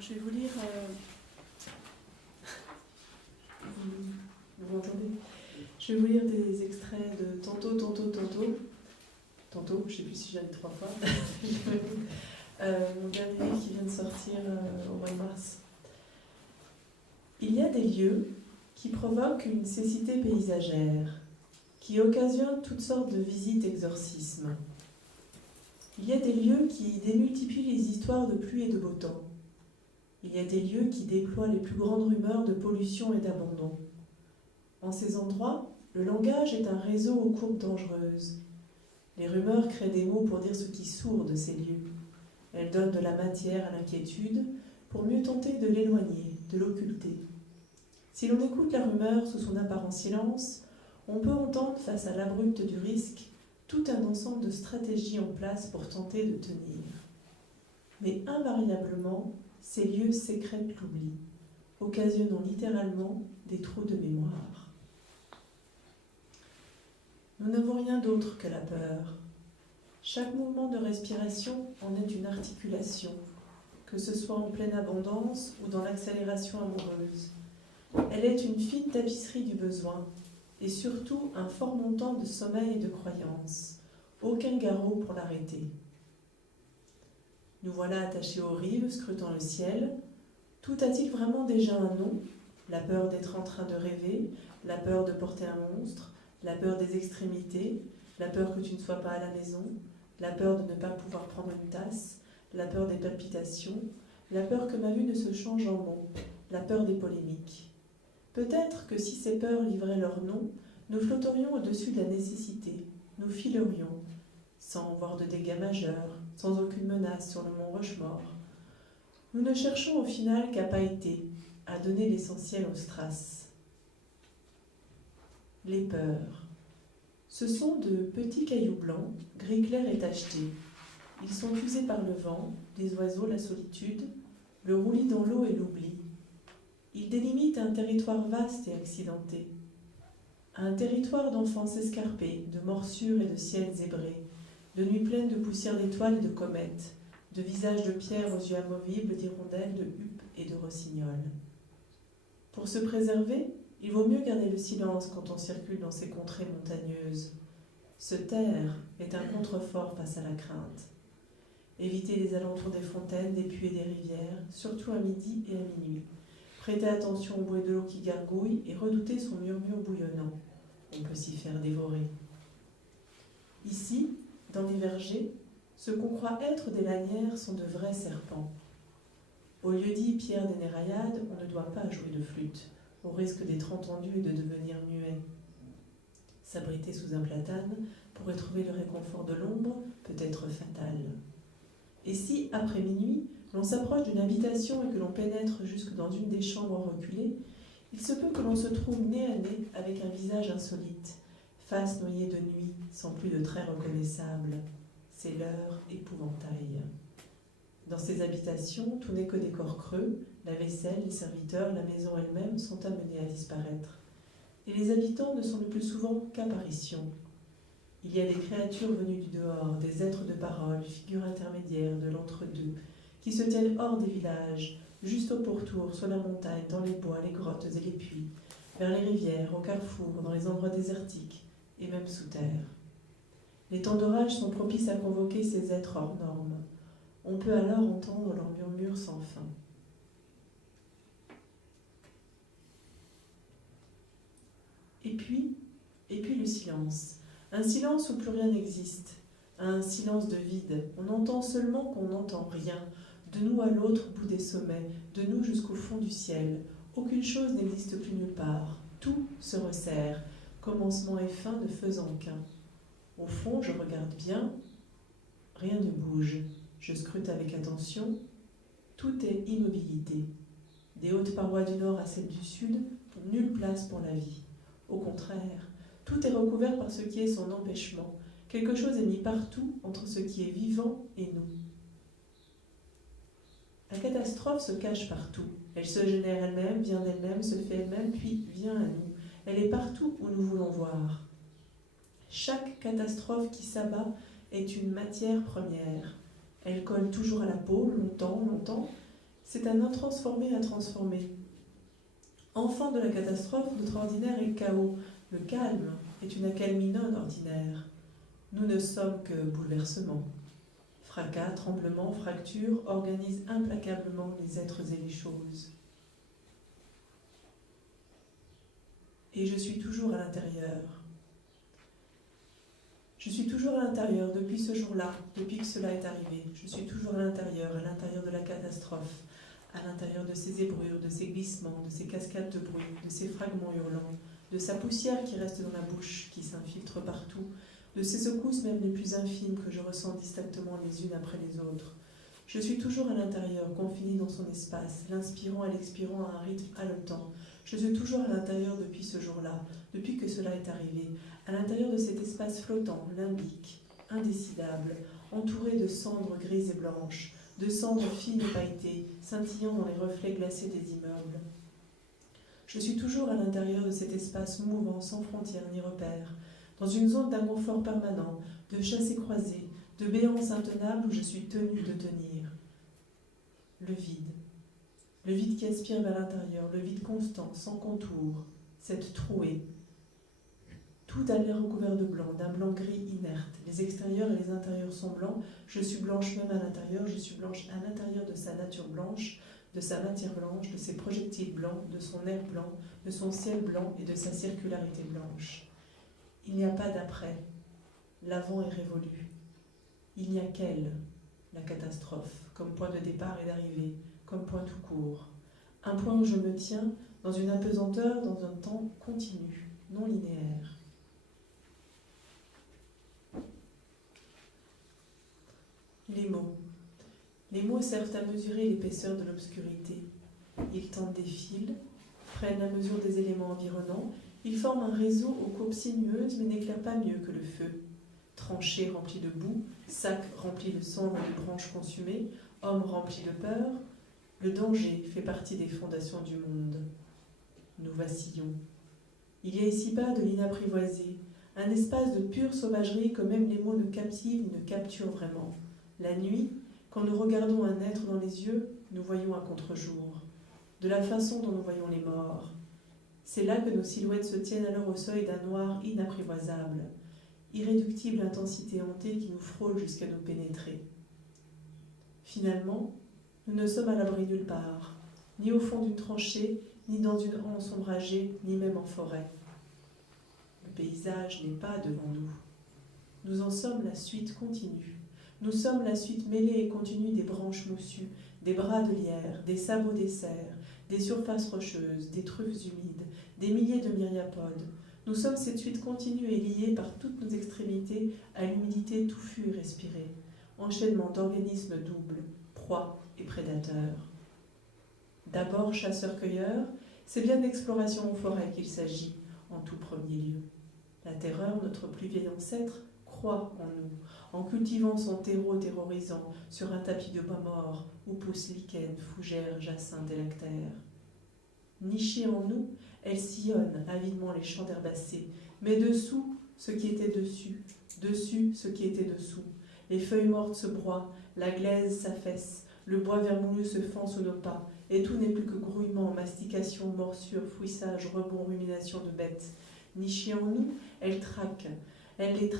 Je vais vous lire. Vous m'entendez? Je vais vous lire des extraits de Tantôt, je ne sais plus si j'en ai 3 fois. Mon dernier qui vient de sortir au mois de mars. Il y a des lieux qui provoquent une cécité paysagère, qui occasionnent toutes sortes de visites exorcismes. Il y a des lieux qui démultiplient les histoires de pluie et de beau temps. Il y a des lieux qui déploient les plus grandes rumeurs de pollution et d'abandon. En ces endroits, le langage est un réseau aux courbes dangereuses. Les rumeurs créent des mots pour dire ce qui sourd de ces lieux. Elles donnent de la matière à l'inquiétude pour mieux tenter de l'éloigner, de l'occulter. Si l'on écoute la rumeur sous son apparent silence, on peut entendre face à l'abrupte du risque tout un ensemble de stratégies en place pour tenter de tenir. Mais invariablement, ces lieux sécrètent l'oubli, occasionnant littéralement des trous de mémoire. Nous n'avons rien d'autre que la peur. Chaque mouvement de respiration en est une articulation, que ce soit en pleine abondance ou dans l'accélération amoureuse. Elle est une fine tapisserie du besoin, et surtout un fort montant de sommeil et de croyance. Aucun garrot pour l'arrêter. Nous voilà attachés aux rives, scrutant le ciel. Tout a-t-il vraiment déjà un nom? La peur d'être en train de rêver, la peur de porter un monstre, la peur des extrémités, la peur que tu ne sois pas à la maison, la peur de ne pas pouvoir prendre une tasse, la peur des palpitations, la peur que ma vue ne se change en mots, la peur des polémiques. Peut-être que si ces peurs livraient leur nom, nous flotterions au-dessus de la nécessité, nous filerions, sans voir de dégâts majeurs, sans aucune menace sur le mont Rochemort. Nous ne cherchons au final qu'à pailleter, à donner l'essentiel aux strass. Les peurs. Ce sont de petits cailloux blancs, gris clair et tachetés. Ils sont usés par le vent, les oiseaux, la solitude, le roulis dans l'eau et l'oubli. Ils délimitent un territoire vaste et accidenté. Un territoire d'enfants escarpés, de morsures et de ciels zébrés, de nuits pleines de poussière d'étoiles et de comètes, de visages de pierre aux yeux amovibles, d'hirondelles, de huppes et de rossignols. Pour se préserver, il vaut mieux garder le silence quand on circule dans ces contrées montagneuses. Se taire est un contrefort face à la crainte. Éviter les alentours des fontaines, des puits et des rivières, surtout à midi et à minuit. Prêter attention au bruit de l'eau qui gargouille et redouter son murmure bouillonnant. On peut s'y faire dévorer. Ici, dans les vergers, ce qu'on croit être des lanières sont de vrais serpents. Au lieu-dit Pierre des Néraillades, on ne doit pas jouer de flûte, au risque d'être entendu et de devenir muet. S'abriter sous un platane pour y trouver le réconfort de l'ombre peut être fatal. Et si, après minuit, l'on s'approche d'une habitation et que l'on pénètre jusque dans une des chambres reculées, il se peut que l'on se trouve nez à nez avec un visage insolite, face noyée de nuit, sans plus de traits reconnaissables. C'est leur épouvantail. Dans ces habitations, tout n'est que des corps creux, la vaisselle, les serviteurs, la maison elle-même sont amenés à disparaître. Et les habitants ne sont le plus souvent qu'apparitions. Il y a des créatures venues du dehors, des êtres de parole, figures intermédiaires de l'entre-deux, qui se tiennent hors des villages, juste au pourtour, sur la montagne, dans les bois, les grottes et les puits, vers les rivières, au carrefour, dans les endroits désertiques, et même sous terre. Les temps d'orage sont propices à convoquer ces êtres hors normes. On peut alors entendre leurs murmures sans fin. Et puis le silence. Un silence où plus rien n'existe. Un silence de vide. On entend seulement qu'on n'entend rien. De nous à l'autre bout des sommets, de nous jusqu'au fond du ciel. Aucune chose n'existe plus nulle part. Tout se resserre, commencement et fin ne faisant qu'un. Au fond, je regarde bien, rien ne bouge. Je scrute avec attention, tout est immobilité. Des hautes parois du nord à celles du sud, nulle place pour la vie. Au contraire, tout est recouvert par ce qui est son empêchement. Quelque chose est mis partout entre ce qui est vivant et nous. La catastrophe se cache partout. Elle se génère elle-même, vient d'elle-même, se fait elle-même, puis vient à nous. Elle est partout où nous voulons voir. Chaque catastrophe qui s'abat est une matière première. Elle colle toujours à la peau, longtemps, C'est un intransformé à transformer. Enfant de la catastrophe, notre ordinaire est chaos. Le calme est une accalmie non ordinaire. Nous ne sommes que bouleversement. Fracas, tremblements, fractures organisent implacablement les êtres et les choses. Et je suis toujours à l'intérieur. Je suis toujours à l'intérieur depuis ce jour-là, depuis que cela est arrivé. Je suis toujours à l'intérieur de la catastrophe, à l'intérieur de ces ébruures, de ces glissements, de ces cascades de bruit, de ces fragments hurlants, de sa poussière qui reste dans la bouche, qui s'infiltre partout, de ces secousses même les plus infimes que je ressens distinctement les unes après les autres. Je suis toujours à l'intérieur, confiné dans son espace, l'inspirant et l'expirant à un rythme haletant. Je suis toujours à l'intérieur depuis ce jour-là, depuis que cela est arrivé, à l'intérieur de cet espace flottant, limbique, indécidable, entouré de cendres grises et blanches, de cendres fines et pailletées, scintillant dans les reflets glacés des immeubles. Je suis toujours à l'intérieur de cet espace mouvant, sans frontières ni repères, dans une zone d'inconfort permanent, de chassés-croisés, de béance intenable où je suis tenu de tenir. Le vide qui aspire vers l'intérieur, le vide constant, sans contour, cette trouée. Tout a l'air recouvert de blanc, d'un blanc gris inerte. Les extérieurs et les intérieurs sont blancs, je suis blanche même à l'intérieur, je suis blanche à l'intérieur de sa nature blanche, de sa matière blanche, de ses projectiles blancs, de son air blanc, de son ciel blanc et de sa circularité blanche. Il n'y a pas d'après, l'avant est révolu. Il n'y a qu'elle, la catastrophe, comme point de départ et d'arrivée, comme point tout court. Un point où je me tiens, dans une apesanteur, dans un temps continu, non linéaire. Les mots. Les mots servent à mesurer l'épaisseur de l'obscurité. Ils tendent des fils, prennent la mesure des éléments environnants, ils forment un réseau aux courbes sinueuses mais n'éclairent pas mieux que le feu. Tranchées remplies de boue, sacs remplis de cendres et de branches consumées, hommes remplis de peur, le danger fait partie des fondations du monde. Nous vacillons. Il y a ici-bas de l'inapprivoisé, un espace de pure sauvagerie que même les mots ne captivent ni ne capturent vraiment. La nuit, quand nous regardons un être dans les yeux, nous voyons un contre-jour, de la façon dont nous voyons les morts. C'est là que nos silhouettes se tiennent alors au seuil d'un noir inapprivoisable, irréductible intensité hantée qui nous frôle jusqu'à nous pénétrer. Finalement, nous ne sommes à l'abri nulle part, ni au fond d'une tranchée, ni dans une anse ombragée, ni même en forêt. Le paysage n'est pas devant nous. Nous en sommes la suite continue. Nous sommes la suite mêlée et continue des branches moussues, des bras de lierre, des sabots des cerfs, des surfaces rocheuses, des truffes humides, des milliers de myriapodes. Nous sommes cette suite continue et liée par toutes nos extrémités à l'humidité touffue et respirée. Enchaînement d'organismes doubles, proies et prédateurs. D'abord chasseurs-cueilleurs, c'est bien d'exploration en forêt qu'il s'agit, en tout premier lieu. La terreur, notre plus vieil ancêtre, croît en nous, en cultivant son terreau terrorisant sur un tapis de bois mort où poussent lichen, fougères, jacinthes et lactaires. Nichée en nous, elle sillonne avidement les champs d'herbacées, mais dessous, ce qui était dessus, ce qui était dessous. Les feuilles mortes se broient, la glaise s'affaisse, le bois vermoulu se fend sous nos pas, et tout n'est plus que grouillement, mastication, morsure, fouissage, rebond, rumination de bêtes. Nichée en nous, elle traque, elle les traque.